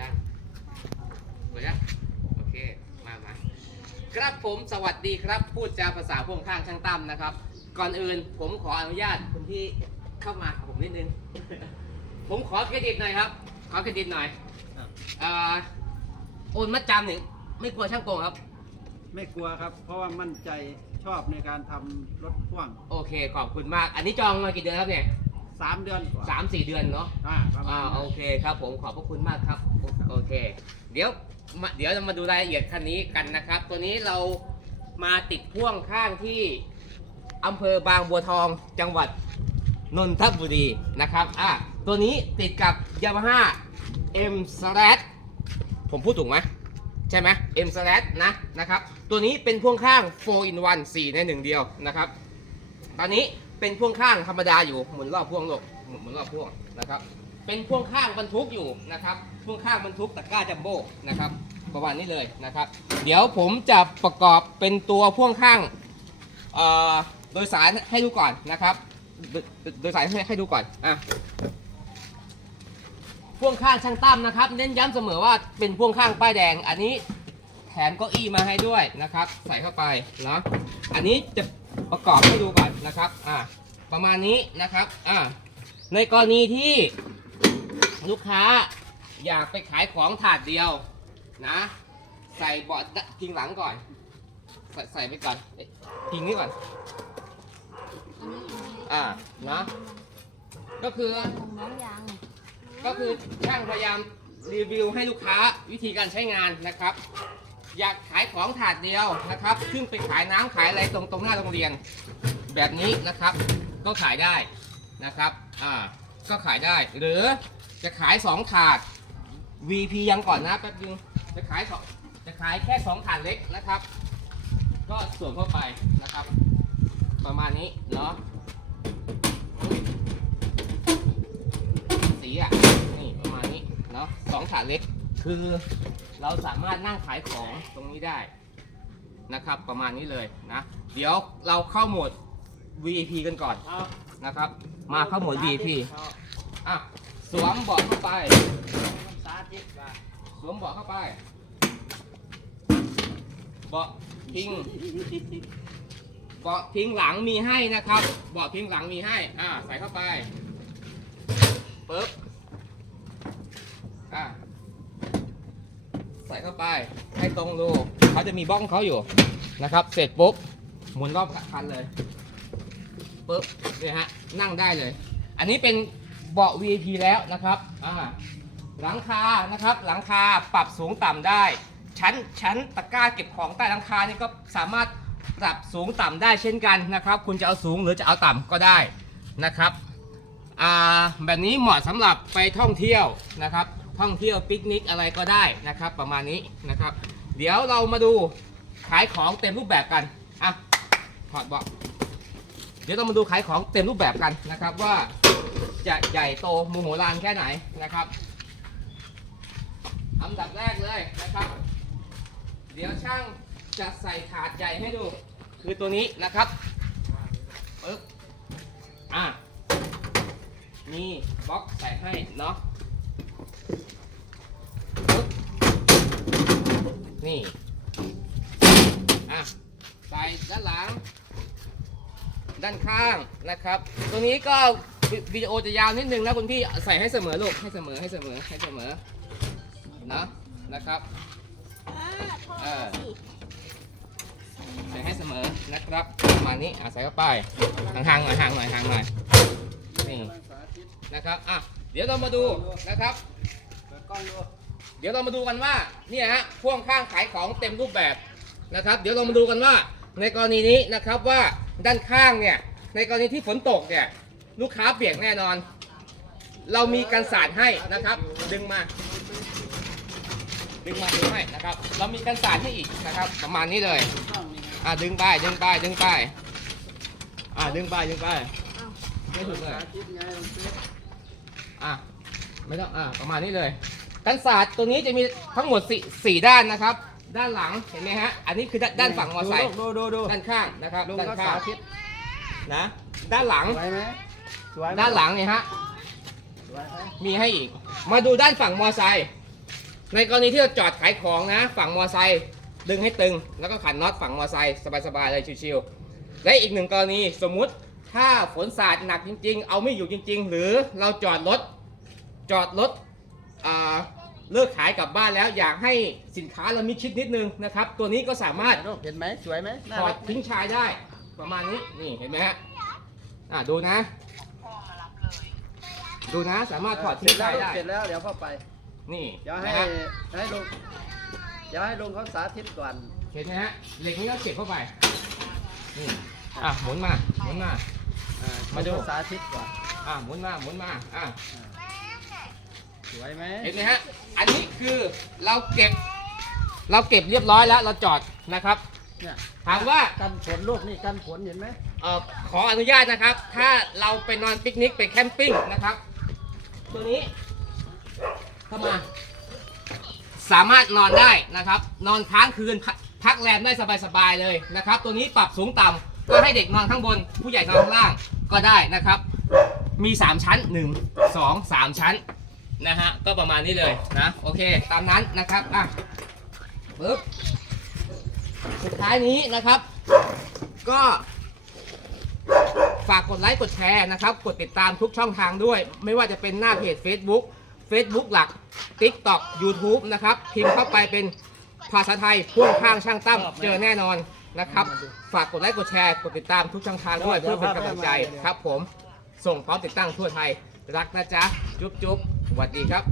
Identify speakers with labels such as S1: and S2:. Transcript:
S1: ยังเปิดยังโอเค มามาครับผมสวัสดีครับ พูดจาภาษาพ่วงข้างช่างตั้มนะครับ ก่อนอื่นผมขออนุญาตคุณพี่เข้ามากับผมนิดนึง ผมขอเครดิตหน่อยครับ ขอเครดิตหน่อยเอ่อโอนมัดจำหนึ่งไม่กลัวช่างโกงครับ
S2: ไม่กลัวครับ เพราะว่ามั่นใจชอบในการทำรถพ่วง
S1: โอเค ขอบคุณมาก อันนี้จองมากี่เดือนครับเนี่ย
S2: สามเดือนกว่า
S1: สามสี่เดือนเนาะ
S2: อ่าประมา
S1: อ่า
S2: ณนั้น
S1: โอเคครับผมขอบพระคุณมากครับโอโอเค เดี๋ยวมาเดี๋ยวเรามาดูรายละเอียดคันนี้กันนะครับ ตัวนี้เรามาติดพ่วงข้างที่อำเภอบางบัวทองจังหวัดนนทบุรีนะครับอะตัวนี้ติดกับ Yamaha M Slash ผมพูดถูกไหมใช่ไหม M Slash นะนะครับ ตัวนี้เป็นพ่วงข้าง 4 in 1 4 ในหนึ่งเดียวนะครับ ตอนนี้ เป็นพ่วงข้างธรรมดาอยู่หมุนรอบพ่วงโลกหมุนหมุนรอบพ่วงนะครับ เป็นพ่วงข้างบรรทุกอยู่นะครับพ่วงข้างบรรทุกตะกร้าจัมโบ้นะครับประมาณนี้เลยนะครับ เดี๋ยวผมจะประกอบเป็นตัวพ่วงข้างเอ่อโดยสารให้ดูก่อนนะครับ โดยสารให้ให้ดูก่อนอะพ่วงข้างช่างตั้มนะครับ เน้นย้ำเสมอว่าเป็นพ่วงข้างป้ายแดง อันนี้แถมเก้าอี้มาให้ด้วยนะครับ ใส่เข้าไปเนาะอันนี้จะ ประกอบให้ดูก่อนนะครับอะประมาณนี้นะครับอะในกรณีที่ลูกค้าอยากไปขายของถาดเดียวนะ ใส่เบาะพิงหลังก่อน ใส่ใส่ไปก่อนเอ๊ะพิงนี้ก่อนอ่านะก็คือก็คือช่างพยายามรีวิวให้ลูกค้าวิธีการใช้งานนะครับ อยากขายของถาดเดียวนะครับ ซึ่งไปขายน้ำขายอะไรตรงตรงหน้าโรงเรียน แบบนี้นะครับ ก็ขายได้นะครับอ่าก็ขายได้ หรือจะขาย 2 ถาด VP ยังก่อนนะแป๊บนึงจะขายสองจะขายแค่ 2 ถาดเล็กนะครับ ก็ส่วมเข้าไปนะครับ ประมาณนี้เนาะสีอะนี่ประมาณนี้เนาะสองถาดเล็ก คือเราสามารถนั่งขายของตรงนี้ได้นะครับ ประมาณนี้เลยนะ เดี๋ยวเราเข้าโหมด VIP กันก่อนนะครับ มาเข้าโหมด VIP
S2: อะ
S1: สวมเบาะเข้าไป
S2: สว
S1: มเบาะเข้าไป เบาะพิง เบาะพิงหลังมีให้นะครับ เบาะพิงหลังมีให้ อ่าใส่เข้าไปปึ๊บ อ่า เข้าไปให้ตรงรูเขาจะมีบ้องเขาอยู่นะครับ เสร็จปุ๊บหมุนรอบคันเลยปึ๊บเนี่ยฮะนั่งได้เลย อันนี้เป็นเบาะ VIP แล้วนะครับอ่าหลังคานะครับหลังคาปรับสูงต่ำได้ ชั้นชั้นตะกร้าเก็บของใต้หลังคานี่ก็สามารถปรับสูงต่ำได้เช่นกันนะครับ คุณจะเอาสูงหรือจะเอาต่ำก็ได้นะครับอ่าแบบนี้เหมาะสำหรับไปท่องเที่ยวนะครับ ท่องเที่ยวปิกนิกอะไรก็ได้นะครับ ประมาณนี้นะครับ เดี๋ยวเรามาดูขายของเต็มรูปแบบกันอะถอดเบาะเดี๋ยวเรามาดูขายของเต็มรูปแบบกันนะครับว่าจะใหญ่โตมโหฬารแค่ไหนนะครับอันดับแรกเลยนะครับ เดี๋ยวช่างจะใส่ถาดใหญ่ให้ดู คือตัวนี้นะครับปึ๊บอะมีบล็อกใส่ให้เนาะ นี่ อะ ใส่ด้านหลัง ด้านข้างนะครับตัวนี้ก็วิวิดีโอจะยาวนิดนึงนะคุณพี่ใส่ให้เสมอลูก ให้เสมอให้เสมอให้เสมอนะนะครับเออใส่ให้เสมอนะครับประมาณนี้อะใส่เข้าไปห่างๆหน่อยห่างหน่อยห่างหน่อยนี่
S2: สาธิต
S1: นะครับอะเดี๋ยวเรามาดูนะครับ
S2: เปิด กล้องดู
S1: เดี๋ยวเรามาดูกันว่าเนี่ยฮะพ่วงข้างขายของเต็มรูปแบบนะครับ เดี๋ยวเรามาดูกันว่า ในกรณีนี้นะครับว่าด้านข้างเนี่ยในกรณีที่ฝนตกเนี่ยลูกค้าเปียกแน่นอน เรามีกันสาดให้นะครับ ดึงมา ดึงมาดึงให้นะครับ เรามีกันสาดให้อีกนะครับ ประมาณนี้เลย
S2: กล้องนี่ไง
S1: อะดึงไปดึงไปดึงไปอะดึงไปดึงไปไม่ถึงเลยอะไม่ต้องอะประมาณนี้เลย กันศาสตร์ตัวนี้จะมีทั้งหมดสี่สี่ด้านนะครับ ด้านหลังเห็นไหมฮะ อันนี้คือด้านด้านฝั่งมอเตอร์ไซค์
S2: ดูดูดู
S1: ด้านข้างนะครับ
S2: ลุง
S1: ด้าน
S2: ก็
S1: ข้า
S2: สางธิต
S1: นะ ด้านหลัง
S2: สวยไหมสวยไม
S1: ด้านหลังเนี่ยฮะ
S2: สวยไหม
S1: มีให้อีก มาดูด้านฝั่งมอเตอร์ไซค์ ในกรณีที่เราจอดขายของนะ ฝั่งมอไซค์ดึงให้ตึง แล้วก็ขันน็อตฝั่งมอไซค์สบายๆเลยชิวๆ และอีกหนึ่งกรณีสมมุติถ้าฝนสาดหนักจริง ๆ เอาไม่อยู่จริง ๆ หรือเราจอดรถจอดรถอ่า เลิกขายกลับบ้านแล้วอยากให้สินค้าเรามิดชิดนิดนึงนะครับ ตัวนี้ก็สามารถ
S2: เห็นไหมสวยไหมน่า
S1: ถอ
S2: รั
S1: ด
S2: กไหม
S1: ทิ้งชายได้ประมาณนี้นี่เห็นไหมฮะอ่าดูนะ ดูนะสามารถถอด
S2: เสร็
S1: ทิ้
S2: จ
S1: ง
S2: แล้
S1: ชา
S2: วย
S1: ได้
S2: เสร็จแล้วเดี๋ยวเข้าไป
S1: นี่
S2: เดี๋ยวให้
S1: นะฮะ
S2: ให้ลุงเดี๋ยวให้ลุงเขาสาธิตก่อน
S1: เห็นไหมฮะเหล็กนี้ก็เก็บเข้าไปนี่อะหมุนมาหมุนมา
S2: อ่า
S1: มาดู
S2: ลุงเขสาธิตก่อน
S1: อะหมุนมาหมุนมาอะ
S2: สวยไหม
S1: เห็นไหมฮะ อันนี้คือเราเก็บ เราเก็บเรียบร้อยแล้วเราจอดนะครับ
S2: เนี่ย
S1: ถามว่า
S2: กันฝนลูกนี่กันฝนเห็นไหม
S1: เอ่อขออนุญาตนะครับ ถ้าเราไปนอนปิกนิกไปแคมปิ้งนะครับ ตัวนี้เข้ามา สามารถนอนได้นะครับ นอนค้างคืนพักพักแรมได้สบายๆเลยนะครับ ตัวนี้ปรับสูงต่ำก็ให้เด็กนอนข้างบน ผู้ใหญ่นอนข้างล่างก็ได้นะครับ มี 3 ชั้น 1 2 3 ชั้น นะฮะก็ประมาณนี้เลยนะโอเค ตามนั้นนะครับอะปึ๊บสุดท้ายนี้นะครับ ก็ฝากกดไลค์กดแชร์นะครับ กดติดตามทุกช่องทางด้วย ไม่ว่าจะเป็นหน้าเพจ Facebook Facebook หลัก TikTok YouTube นะครับ พิมพ์เข้าไปเป็นภาษาไทยพ่วงข้างช่างตั้มเจอแน่นอนนะครับ ฝากกดไลค์กดแชร์ กดติดตามทุกช่องทางด้วยเพื่อเป็นกำลังใจครับผมส่งพร้อมติดตั้งทั่วไทยรักนะจ๊ะ จุ๊บจุ๊บ สวัสดีครับ